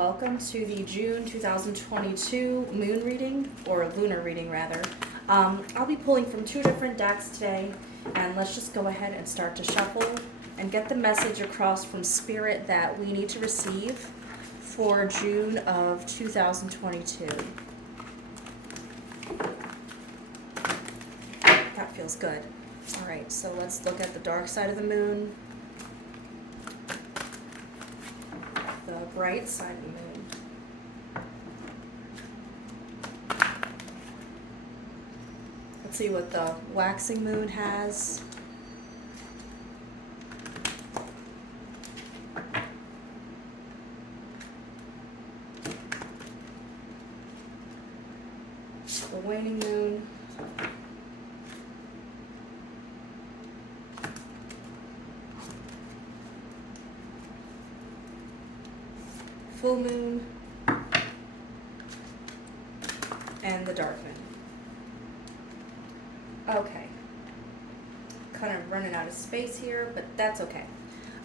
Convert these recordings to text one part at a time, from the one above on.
welcome to the June 2022 moon reading, or lunar reading rather. I'll be pulling from two different decks today, and let's just go ahead and start to shuffle and get the message across from Spirit that we need to receive for June of 2022. That feels good. All right, so let's look at the dark side of the moon, the bright side of the moon. Let's see what the waxing moon has. The waning moon. Full moon. And the dark moon. Okay. Kind of running out of space here, but that's okay.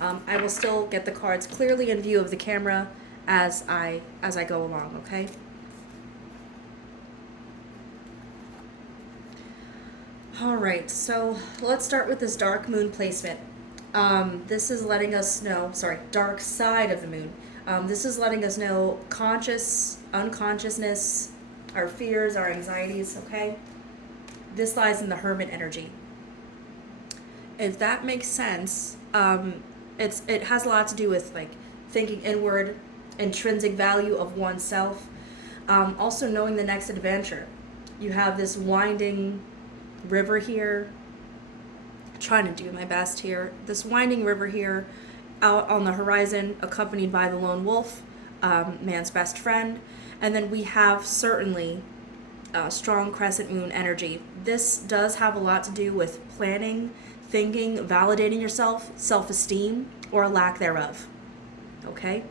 I will still get the cards clearly in view of the camera as I go along, okay? All right, so let's start with this dark moon placement. This is letting us know, dark side of the moon. This is letting us know conscious, unconsciousness, our fears, our anxieties, okay? This lies in the hermit energy. If that makes sense, it has a lot to do with like thinking inward, intrinsic value of oneself, also knowing the next adventure. You have this winding river here. Trying to do my best here. This winding river here out on the horizon, accompanied by the lone wolf, man's best friend. And then we have certainly strong crescent moon energy. This does have a lot to do with planning, thinking, validating yourself, self-esteem, or a lack thereof. Okay?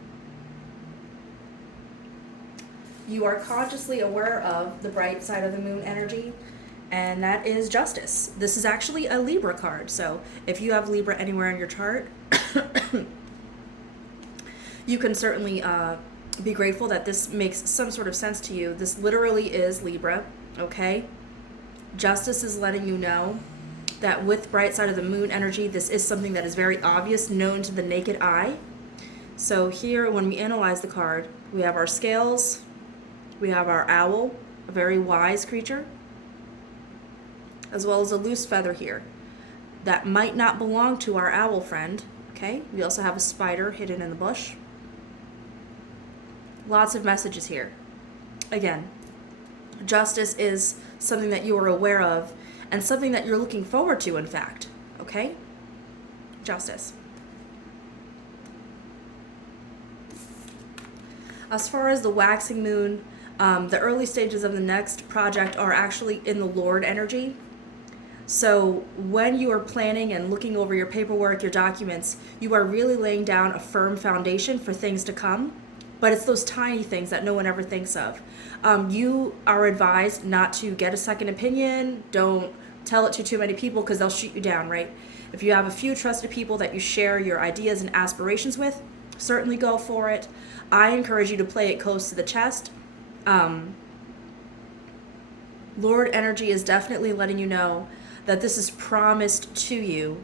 You are consciously aware of the bright side of the moon energy, and that is justice. This is actually a Libra card, so if you have Libra anywhere in your chart, you can certainly be grateful that this makes some sort of sense to you. This literally is Libra, okay? Justice is letting you know that with bright side of the moon energy, this is something that is very obvious, known to the naked eye. So here, when we analyze the card, we have our scales, we have our owl, a very wise creature, as well as a loose feather here that might not belong to our owl friend, okay? We also have a spider hidden in the bush. Lots of messages here. Again, justice is something that you are aware of and something that you're looking forward to, in fact, okay? Justice. As far as the waxing moon, the early stages of the next project are actually in the Lord energy. So when you are planning and looking over your paperwork, your documents, you are really laying down a firm foundation for things to come. But it's those tiny things that no one ever thinks of. You are advised not to get a second opinion. Don't tell it to too many people because they'll shoot you down, right? If you have a few trusted people that you share your ideas and aspirations with, certainly go for it. I encourage you to play it close to the chest. Lord energy is definitely letting you know that this is promised to you,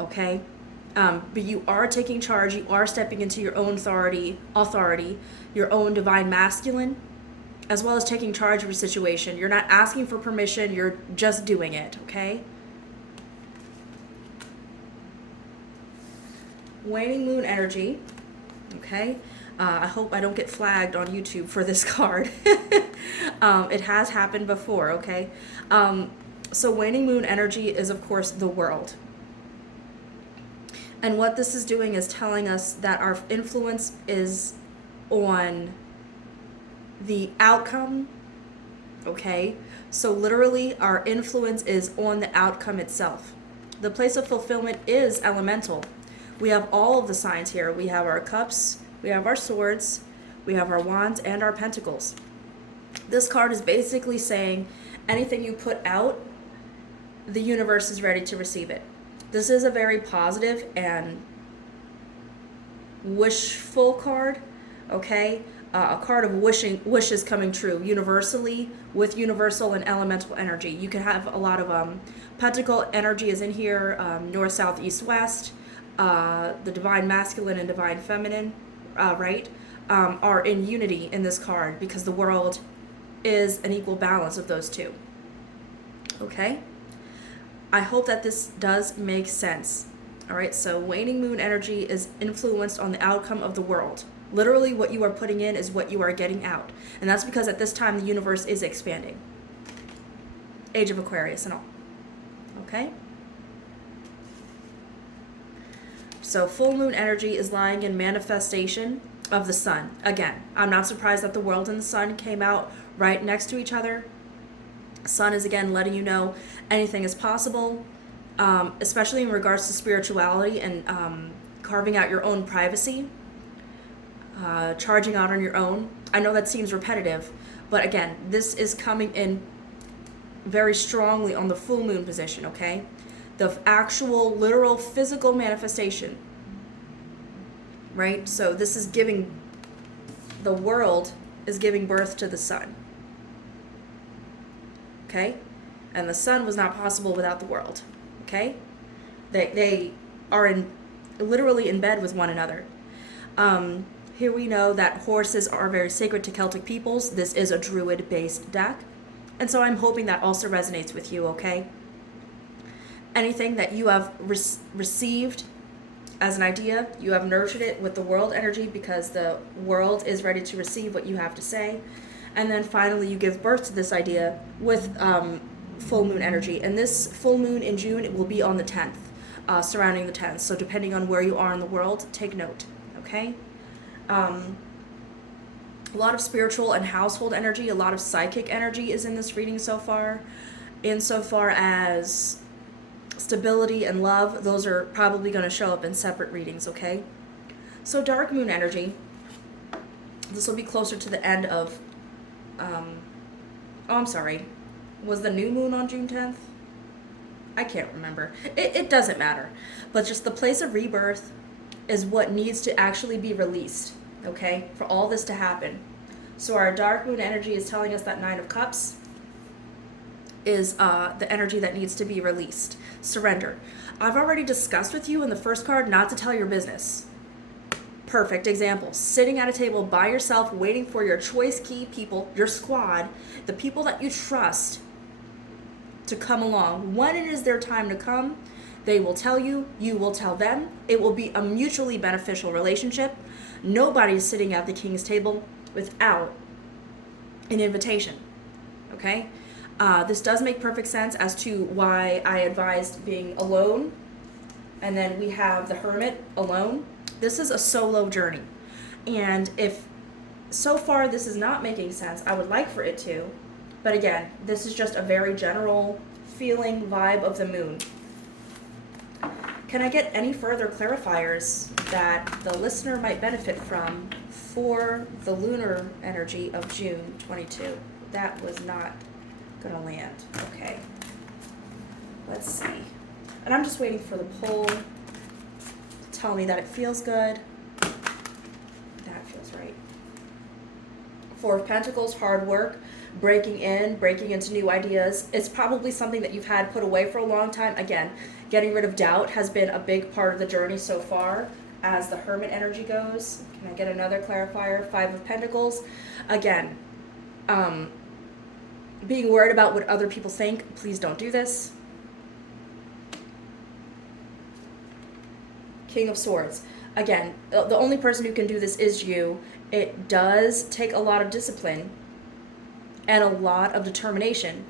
okay? But you are taking charge, you are stepping into your own authority, your own divine masculine, as well as taking charge of your situation. You're not asking for permission, you're just doing it, okay? Waning moon energy, okay? I hope I don't get flagged on YouTube for this card. It has happened before, okay? So waning moon energy is, of course, the world. And what this is doing is telling us that our influence is on the outcome, okay? So literally, our influence is on the outcome itself. The place of fulfillment is elemental. We have all of the signs here. We have our cups, we have our swords, we have our wands, and our pentacles. This card is basically saying anything you put out, the universe is ready to receive it. This is a very positive and wishful card, Okay? A card of wishes coming true universally with universal and elemental energy. You can have a lot of pentacle energy is in here, north, south, east, west. The divine masculine and divine feminine, right, are in unity in this card because the world is an equal balance of those two. Okay? I hope that this does make sense. All right, so waning moon energy is influenced on the outcome of the world. Literally, what you are putting in is what you are getting out. And that's because at this time, the universe is expanding. Age of Aquarius and all. Okay? So full moon energy is lying in manifestation of the sun. Again, I'm not surprised that the world and the sun came out right next to each other. Sun is again letting you know anything is possible, especially in regards to spirituality and carving out your own privacy, charging out on your own. I know that seems repetitive, but again, this is coming in very strongly on the full moon position, okay? The actual, literal, physical manifestation, right? So this is giving, the world is giving birth to the sun. Okay? And the sun was not possible without the world. Okay? They are literally in bed with one another. Here we know that horses are very sacred to Celtic peoples. This is a druid-based deck. And so I'm hoping that also resonates with you, okay? Anything that you have received as an idea, you have nurtured it with the world energy because the world is ready to receive what you have to say. And then finally you give birth to this idea with full moon energy. And this full moon in June, it will be on the 10th, surrounding the 10th. So depending on where you are in the world, take note, okay? A lot of spiritual and household energy, a lot of psychic energy is in this reading so far. Insofar as stability and love, those are probably going to show up in separate readings, okay? So dark moon energy, this will be closer to the end of I'm sorry. Was the new moon on June 10th? I can't remember. It doesn't matter. But just the place of rebirth is what needs to actually be released, okay, for all this to happen. So our dark moon energy is telling us that Nine of Cups is the energy that needs to be released. Surrender. I've already discussed with you in the first card not to tell your business. Perfect example. Sitting at a table by yourself, waiting for your choice key people, your squad, the people that you trust to come along. When it is their time to come, they will tell you, you will tell them. It will be a mutually beneficial relationship. Nobody's sitting at the king's table without an invitation. Okay? This does make perfect sense as to why I advised being alone. And then we have the hermit alone. This is a solo journey. And if so far this is not making sense, I would like for it to. But again, this is just a very general feeling, vibe of the moon. Can I get any further clarifiers that the listener might benefit from for the lunar energy of June 22? That was not going to land. Okay. Let's see. And I'm just waiting for the poll to tell me that it feels good. That feels right. Four of Pentacles, hard work, breaking into new ideas. It's probably something that you've had put away for a long time. Again, getting rid of doubt has been a big part of the journey so far as the Hermit energy goes. Can I get another clarifier? Five of Pentacles. Again, being worried about what other people think. Please don't do this. King of Swords. Again, the only person who can do this is you. It does take a lot of discipline and a lot of determination.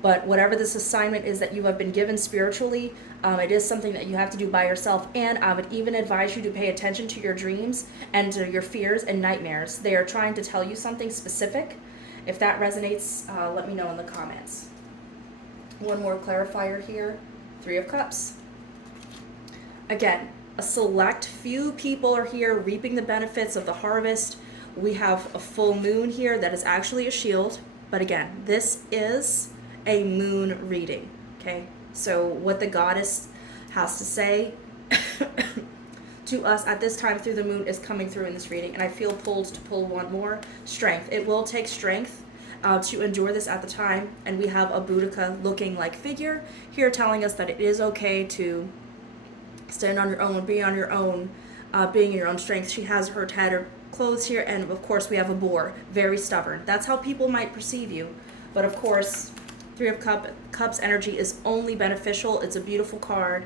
But whatever this assignment is that you have been given spiritually, it is something that you have to do by yourself. And I would even advise you to pay attention to your dreams and to your fears and nightmares. They are trying to tell you something specific. If that resonates, let me know in the comments. One more clarifier here. Three of Cups. Again, a select few people are here reaping the benefits of the harvest. We have a full moon here that is actually a shield. But again, this is a moon reading, okay? So what the goddess has to say, to us at this time through the moon is coming through in this reading, and I feel pulled to pull one more. Strength. It will take strength to endure this at the time, and we have a Boudica looking like figure here telling us that it is okay to stand on your own, be on your own, being in your own strength. She has her tattered clothes here, and of course we have a boar, very stubborn. That's how people might perceive you, but of course Three of Cups energy is only beneficial. It's a beautiful card.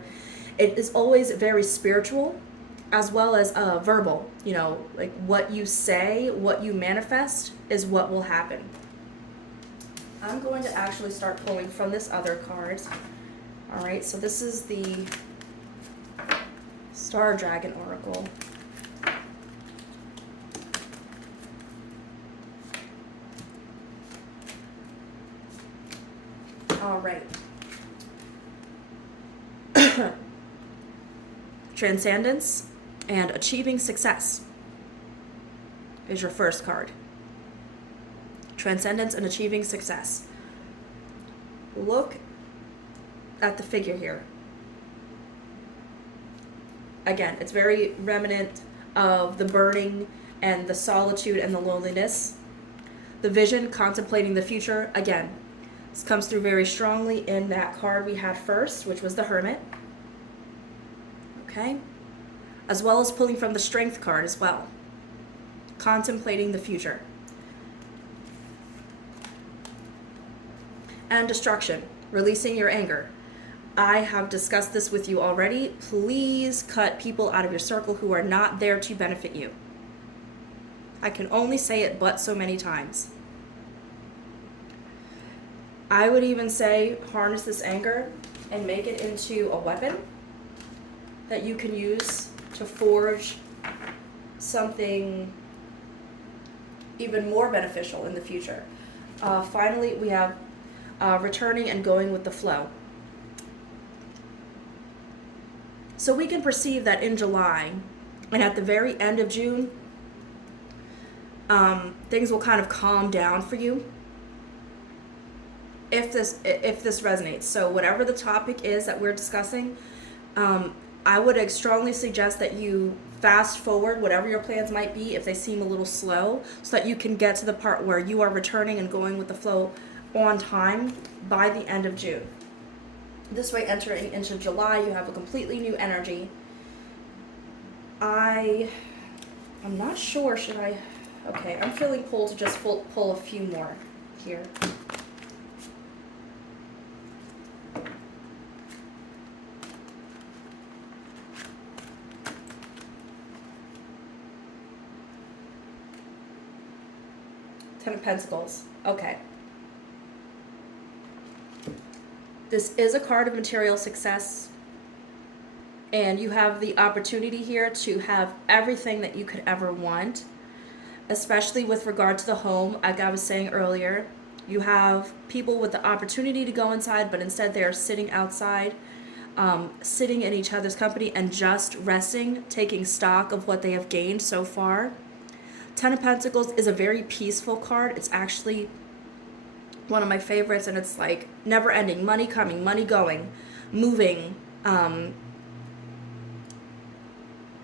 It is always very spiritual as well as verbal. You know, like what you say, what you manifest is what will happen. I'm going to actually start pulling from this other card. All right, so this is the Star Dragon Oracle. All right. Transcendence and achieving success is your first card. Transcendence and achieving success. Look at the figure here. Again, it's very remnant of the burning and the solitude and the loneliness. The vision, contemplating the future. Again, this comes through very strongly in that card we had first, which was the Hermit. Okay? As well as pulling from the Strength card as well. Contemplating the future. And destruction, releasing your anger. I have discussed this with you already. Please cut people out of your circle who are not there to benefit you. I can only say it but so many times. I would even say harness this anger and make it into a weapon that you can use to forge something even more beneficial in the future. Finally, we have returning and going with the flow. So we can perceive that in July and at the very end of June, things will kind of calm down for you if this resonates. So whatever the topic is that we're discussing, I would strongly suggest that you fast forward whatever your plans might be if they seem a little slow, so that you can get to the part where you are returning and going with the flow on time by the end of June. This way, entering into July, you have a completely new energy. I'm not sure, should I? Okay, I'm feeling pulled to just pull a few more here. Ten of Pentacles. Okay. This is a card of material success, and you have the opportunity here to have everything that you could ever want, especially with regard to the home. Like I was saying earlier, you have people with the opportunity to go inside, but instead they are sitting outside, sitting in each other's company and just resting, taking stock of what they have gained so far. Ten of Pentacles is a very peaceful card. It's actually one of my favorites, and it's like never ending, money coming, money going, moving, and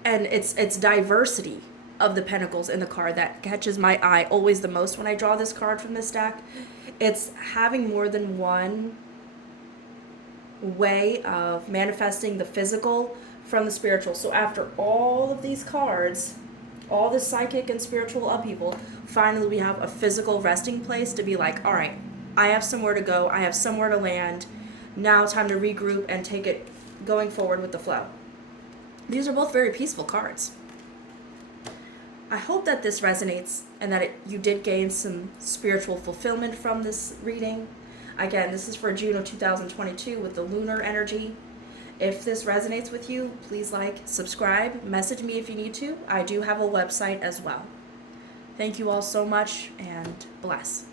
it's diversity of the pentacles in the card that catches my eye always the most when I draw this card from this deck. It's having more than one way of manifesting the physical from the spiritual. So after all of these cards, all the psychic and spiritual upheaval, finally we have a physical resting place to be like, all right, I have somewhere to go, I have somewhere to land, now time to regroup and take it going forward with the flow. These are both very peaceful cards. I hope that this resonates and that you did gain some spiritual fulfillment from this reading. Again, this is for June of 2022 with the lunar energy. If this resonates with you, please like, subscribe, message me if you need to. I do have a website as well. Thank you all so much, and bless.